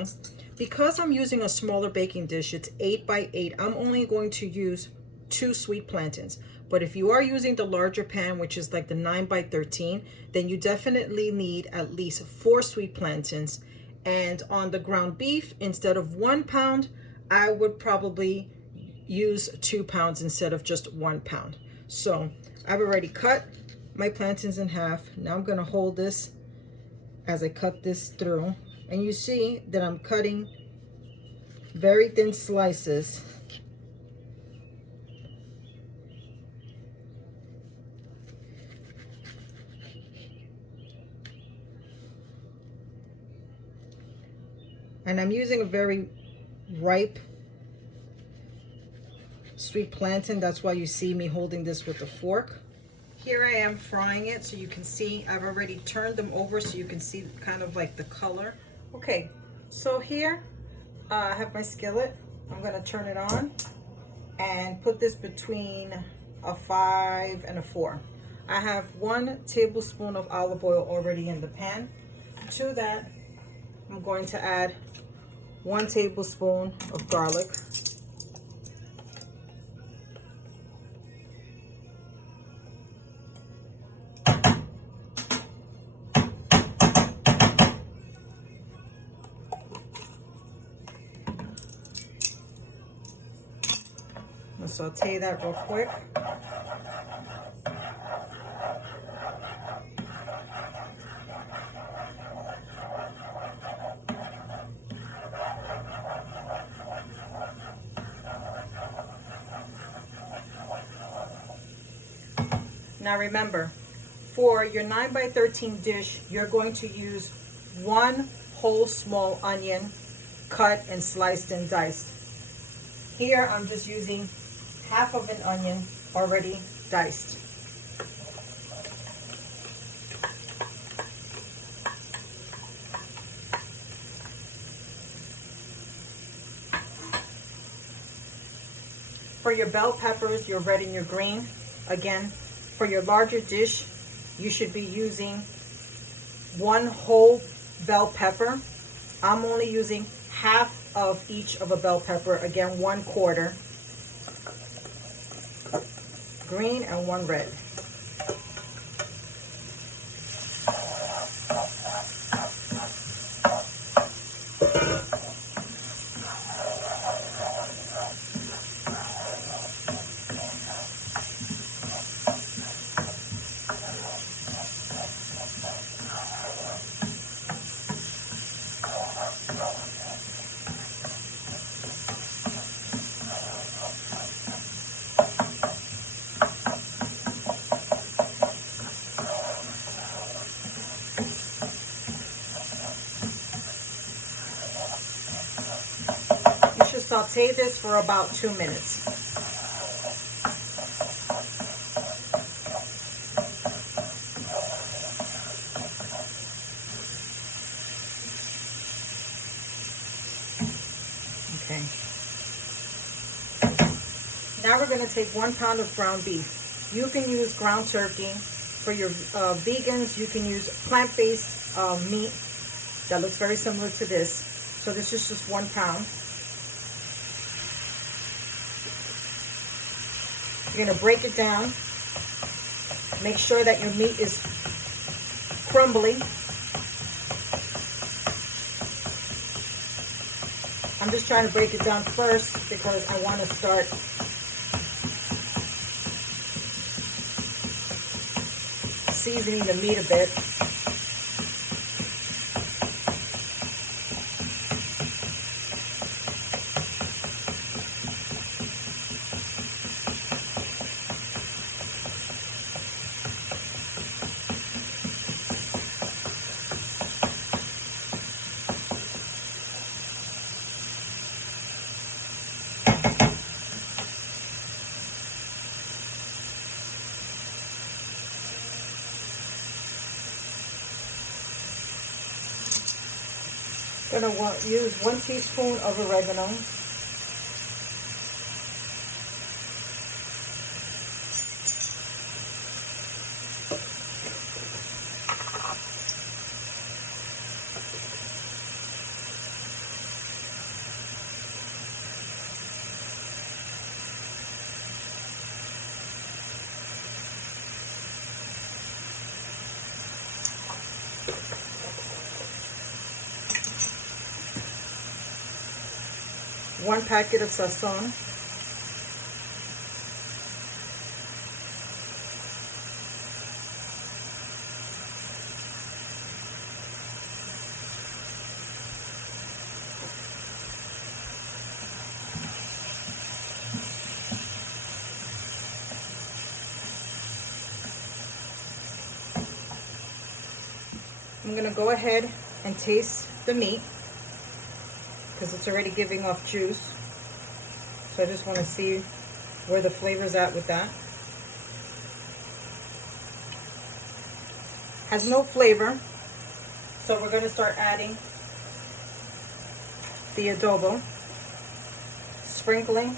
Now, because I'm using a smaller baking dish, it's 8 by 8, I'm only going to use 2 sweet plantains. But if you are using the larger pan, which is like the 9 by 13, then you definitely need at least 4 sweet plantains. And on the ground beef, instead of 1 pound, I would probably use 2 pounds instead of just 1 pound. So I've already cut my plantains in half. Now I'm gonna hold this as I cut this through. And you see that I'm cutting very thin slices. And I'm using a very ripe sweet plantain. That's why you see me holding this with a fork. Here I am frying it, so you can see I've already turned them over so you can see kind of like the color. Okay, so here I have my skillet. I'm gonna turn it on and put this between a 5 and a 4. I have 1 tablespoon of olive oil already in the pan. To that, I'm going to add 1 tablespoon of garlic. I'm gonna saute that real quick. Now remember, for your 9 by 13 dish, you're going to use 1 whole small onion cut and sliced and diced. Here I'm just using half of an onion already diced. For your bell peppers, your red and your green, again, for your larger dish, you should be using 1 whole bell pepper. I'm only using half of each of a bell pepper, again 1/4 green and 1 red. Saute this for about 2 minutes. Okay. Now we're going to take 1 pound of ground beef. You can use ground turkey. For your vegans, you can use plant-based meat that looks very similar to this. So this is just 1 pound. You're going to break it down. Make sure that your meat is crumbly. I'm just trying to break it down first because I want to start seasoning the meat a bit. Gonna use 1 teaspoon of oregano. One packet of Sazon. I'm gonna go ahead and taste the meat because it's already giving off juice. So I just want to see where the flavor's at with that. Has no flavor, so we're going to start adding the adobo, sprinkling.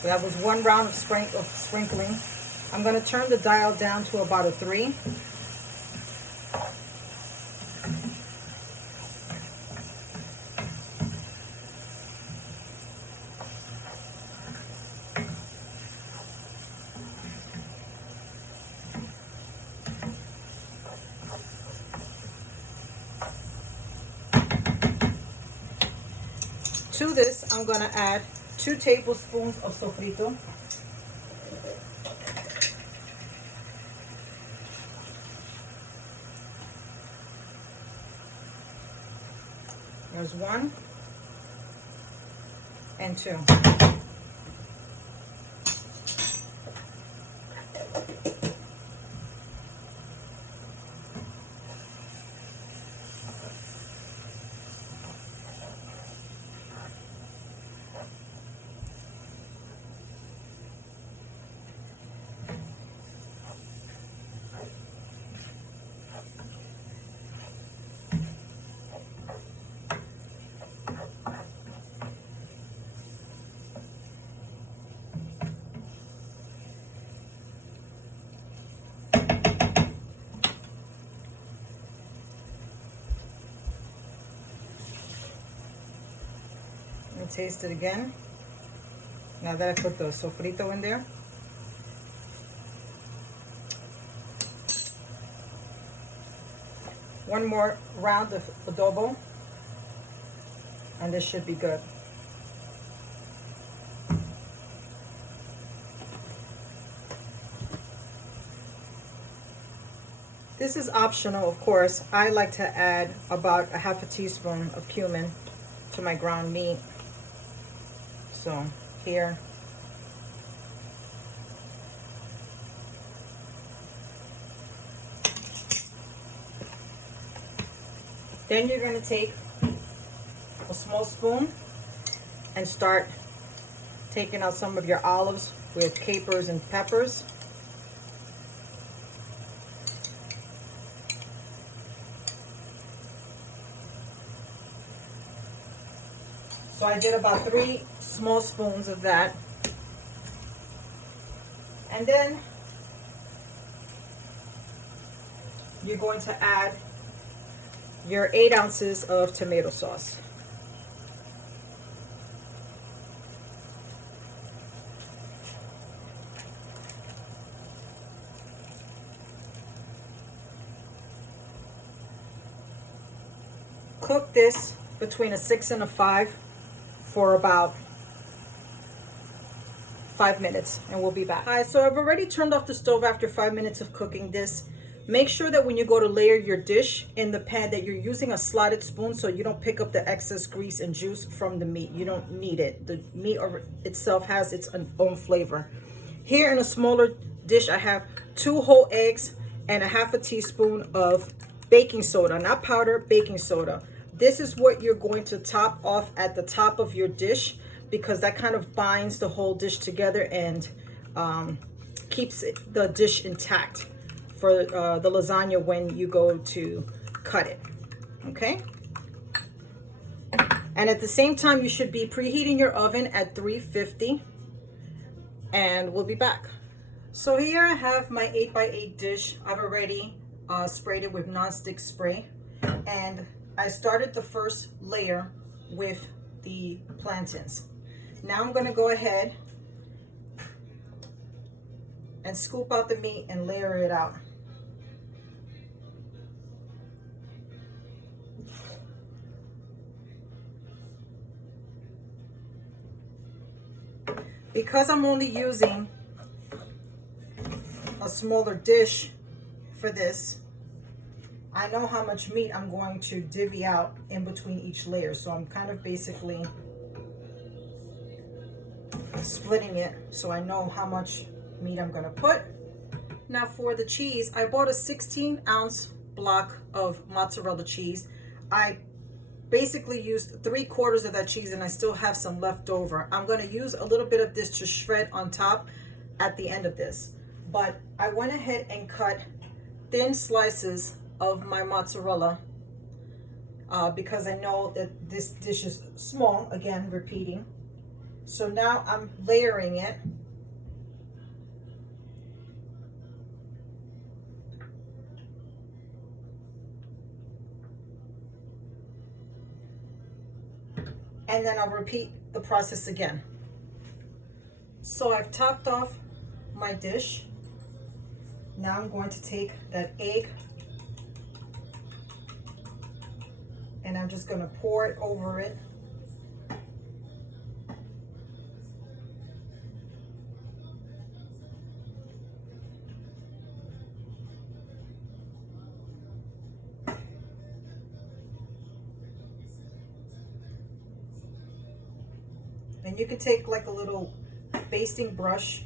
So that was one round of sprinkling. I'm going to turn the dial down to about a 3. To this, I'm going to add 2 tablespoons of sofrito. There's 1 and 2. Taste it again now that I put the sofrito in there. One more round of adobo and this should be good. This is optional, of course. I like to add about a half a teaspoon of cumin to my ground meat. So here, then you're going to take a small spoon and start taking out some of your olives with capers and peppers. So I did about 3 small spoons of that. And then you're going to add your 8 ounces of tomato sauce. Cook this between a 6 and a 5 for about 5 minutes and we'll be back. All right, so I've already turned off the stove after 5 minutes of cooking this. Make sure that when you go to layer your dish in the pan that you're using a slotted spoon so you don't pick up the excess grease and juice from the meat. You don't need it. The meat itself has its own flavor. Here in a smaller dish, I have 2 whole eggs and a half a teaspoon of baking soda, not powder, baking soda. This is what you're going to top off at the top of your dish because that kind of binds the whole dish together and keeps the dish intact for the lasagna when you go to cut it, okay? And at the same time, you should be preheating your oven at 350 and we'll be back. So here I have my 8x8 dish. I've already sprayed it with nonstick spray and I started the first layer with the plantains. Now I'm going to go ahead and scoop out the meat and layer it out. Because I'm only using a smaller dish for this, I know how much meat I'm going to divvy out in between each layer. So I'm kind of basically splitting it so I know how much meat I'm going to put. Now for the cheese, I bought a 16-ounce block of mozzarella cheese. I basically used 3/4 of that cheese and I still have some left over. I'm going to use a little bit of this to shred on top at the end of this. But I went ahead and cut thin slices of my mozzarella because I know that this dish is small, again, repeating. So now I'm layering it. And then I'll repeat the process again. So I've topped off my dish. Now I'm going to take that egg and I'm just going to pour it over it. And you can take like a little basting brush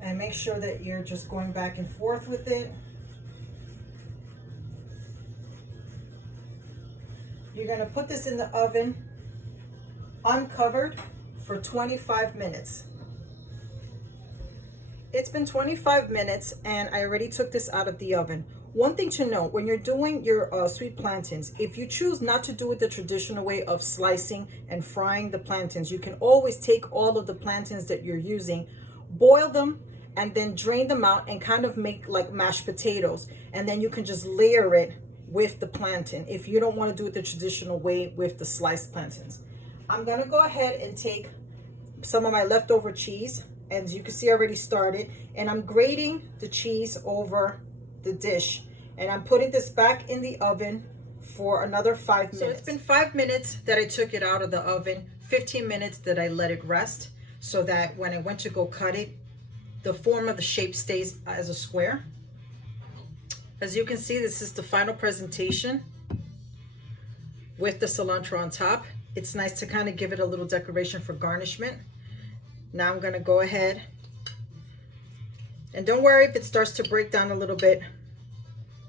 and make sure that you're just going back and forth with it. You're going to put this in the oven uncovered for 25 minutes. It's been 25 minutes and I already took this out of the oven. One thing to note, when you're doing your sweet plantains, if you choose not to do it the traditional way of slicing and frying the plantains, you can always take all of the plantains that you're using, boil them, and then drain them out and kind of make like mashed potatoes. And then you can just layer it with the plantain if you don't want to do it the traditional way with the sliced plantains. I'm going to go ahead and take some of my leftover cheese. As you can see, I already started, and I'm grating the cheese over the dish, and I'm putting this back in the oven for another 5 minutes. So it's been 5 minutes that I took it out of the oven, 15 minutes that I let it rest, so that when I went to go cut it, the form of the shape stays as a square. As you can see, this is the final presentation with the cilantro on top. It's nice to kind of give it a little decoration for garnishment. Now I'm going to go ahead, and don't worry if it starts to break down a little bit.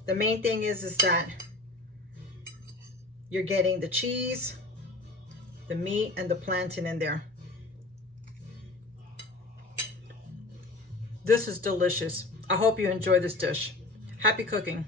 The main thing is that you're getting the cheese, the meat, and the plantain in there. This is delicious. I hope you enjoy this dish. Happy cooking.